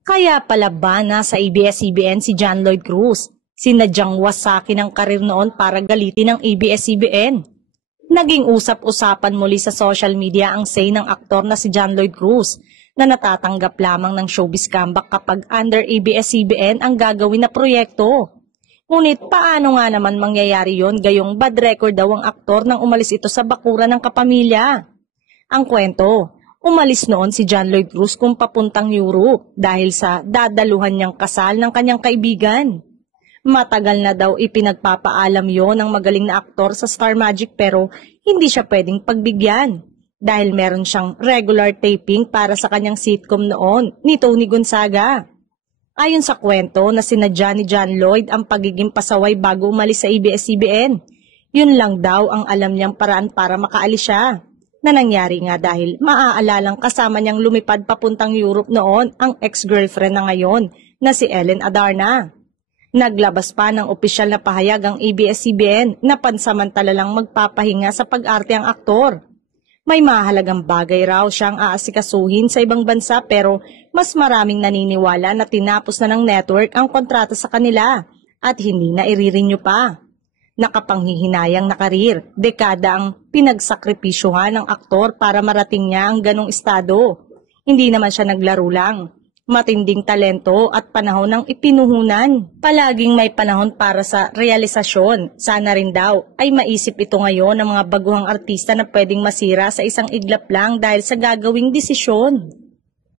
Kaya pala ba na sa ABS-CBN si John Lloyd Cruz? Sinadyang wasakin ang karir noon para galitin ng ABS-CBN. Naging usap-usapan muli sa social media ang say ng aktor na si John Lloyd Cruz na natatanggap lamang ng showbiz comeback kapag under ABS-CBN ang gagawin na proyekto. Ngunit paano nga naman mangyayari yon gayong bad record daw ang aktor nang umalis ito sa bakuran ng kapamilya? Ang kwento, umalis noon si John Lloyd Cruz kung papuntang Europe dahil sa dadaluhan niyang kasal ng kanyang kaibigan. Matagal na daw ipinagpapaalam yon ng magaling na aktor sa Star Magic pero hindi siya pwedeng pagbigyan dahil meron siyang regular taping para sa kanyang sitcom noon ni Tony Gonzaga. Ayon sa kwento na sinadya ni John Lloyd ang pagiging pasaway bago umalis sa ABS-CBN. Yun lang daw ang alam niyang paraan para makaalis siya. Na nangyari nga dahil maaalalang kasama niyang lumipad papuntang Europe noon ang ex-girlfriend na ngayon na si Ellen Adarna. Naglabas pa ng opisyal na pahayag ang ABS-CBN na pansamantala lang magpapahinga sa pag-arte ang aktor. May mahalagang bagay raw siyang aasikasuhin sa ibang bansa pero mas maraming naniniwala na tinapos na ng network ang kontrata sa kanila at hindi na i-renew pa. Nakapanghihinayang na karir, dekada ang pinagsakripisyuhan ng aktor para marating niya ang ganong estado. Hindi naman siya naglaro lang. Matinding talento at panahon ng ipinuhunan. Palaging may panahon para sa realisasyon. Sana rin daw ay maisip ito ngayon ng mga baguhang artista na pwedeng masira sa isang iglap lang dahil sa gagawing desisyon.